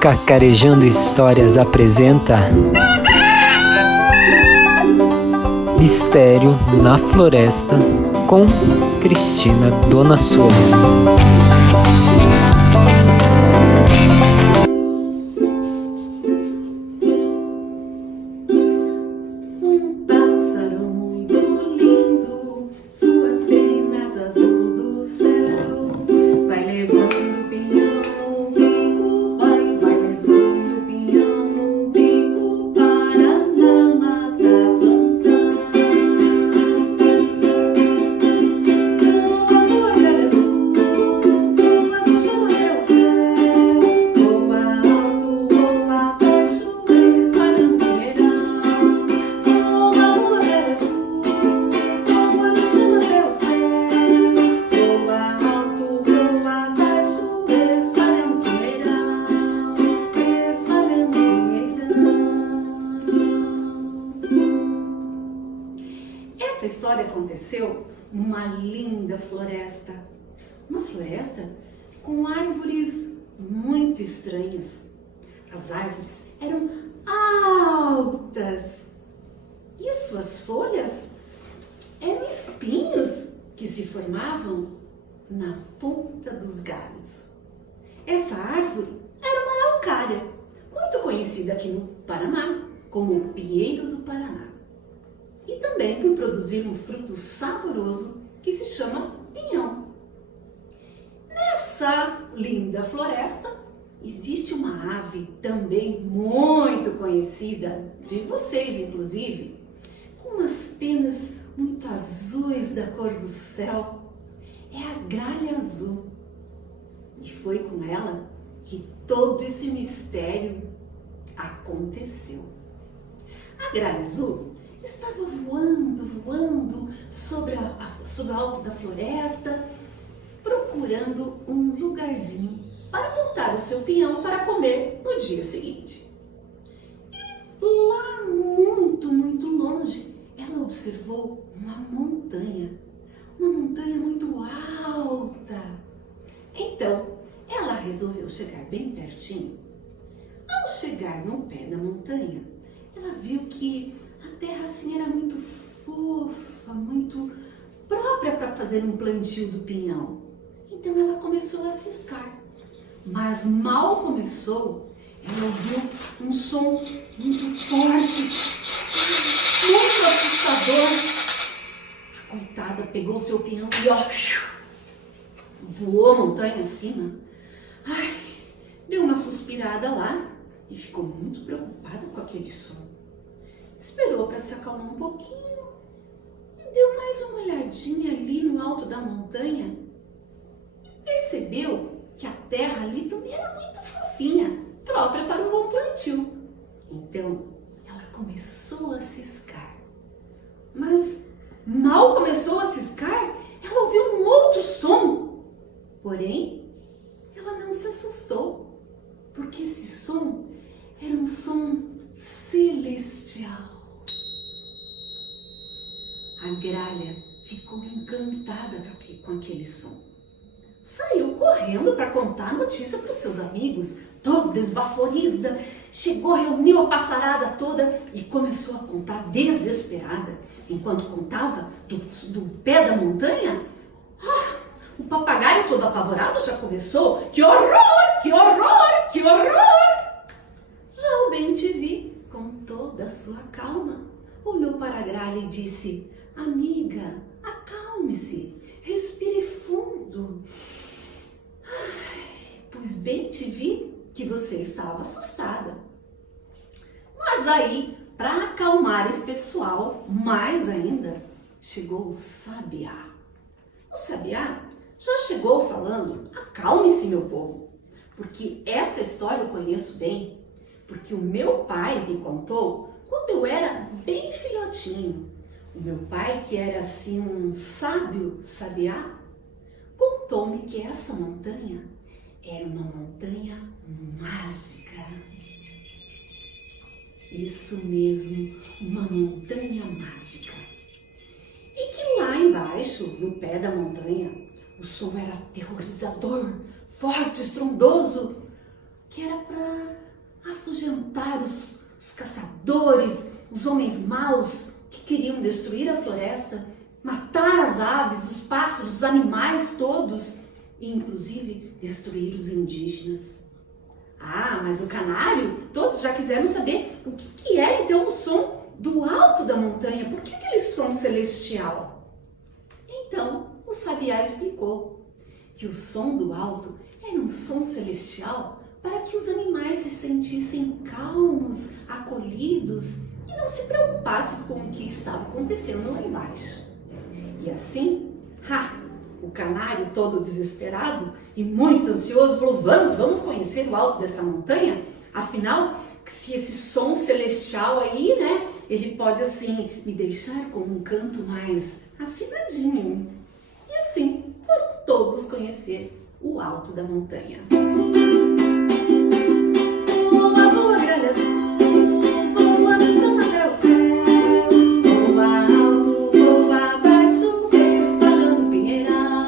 Cacarejando Histórias apresenta Mistério na Floresta com Cristina Dona Sônia. Essa história aconteceu numa linda floresta. Uma floresta com árvores muito estranhas. As árvores eram altas e as suas folhas eram espinhos que se formavam na ponta dos galhos. Essa árvore era uma araucária, muito conhecida aqui no Paraná como o pinheiro do Paraná. E também por produzir um fruto saboroso que se chama pinhão. Nessa linda floresta existe uma ave também muito conhecida, de vocês inclusive, com umas penas muito azuis da cor do céu. É a gralha azul. E foi com ela que todo esse mistério aconteceu. A gralha azul estava voando sobre o alto da floresta, procurando um lugarzinho para plantar o seu pinhão para comer no dia seguinte. E lá muito longe, ela observou uma montanha muito alta. Então, ela resolveu chegar bem pertinho. Ao chegar no pé da montanha, ela viu que a terra assim era muito fofa, muito própria para fazer um plantio do pinhão. Então ela começou a ciscar. Mas mal começou, ela ouviu um som muito forte, muito assustador. A coitada pegou seu pinhão e voou a montanha acima. Deu uma suspirada lá e ficou muito preocupada com aquele som. Esperou para se acalmar um pouquinho e deu mais uma olhadinha ali no alto da montanha. Percebeu que a terra ali também era muito fofinha, própria para um bom plantio. Então, ela começou a ciscar. Mas mal começou a ciscar, ela ouviu um outro som. Porém, ela não se assustou, porque esse som era um som celestial. A gralha ficou encantada com aquele som. Saiu correndo para contar a notícia para os seus amigos, toda esbaforida. Chegou, reuniu a passarada toda e começou a contar desesperada. Enquanto contava do pé da montanha, o papagaio todo apavorado já começou: que horror, que horror, que horror! Já o bem-te-vi, com toda a sua calma, olhou para a gralha e disse: amiga, acalme-se, respire fundo. Pois bem te vi que você estava assustada. Mas aí, para acalmar esse pessoal mais ainda, chegou o sabiá. O sabiá já chegou falando: acalme-se, meu povo, porque essa história eu conheço bem, porque o meu pai me contou quando eu era bem filhotinho. O meu pai, que era assim um sábio sabiá, contou-me que essa montanha era uma montanha mágica. Isso mesmo, uma montanha mágica. E que lá embaixo, no pé da montanha, o som era aterrorizador, forte, estrondoso, que era para afugentar os caçadores, os homens maus que queriam destruir a floresta, matar as aves, os pássaros, os animais todos e inclusive destruir os indígenas. Ah, mas o canário, todos já quiseram saber o que é então o som do alto da montanha, por que aquele som celestial? Então, o sabiá explicou que o som do alto era um som celestial para que os animais se sentissem calmos, acolhidos e não se preocupassem com o que estava acontecendo lá embaixo. E assim, o canário todo desesperado e muito ansioso falou, vamos conhecer o alto dessa montanha? Afinal, se esse som celestial aí, né, ele pode assim me deixar com um canto mais afinadinho. E assim, foram todos conhecer o alto da montanha. Voa, voa, grande azul, voa do chão até o céu, voa alto, voa baixo, espalhando pinheiral.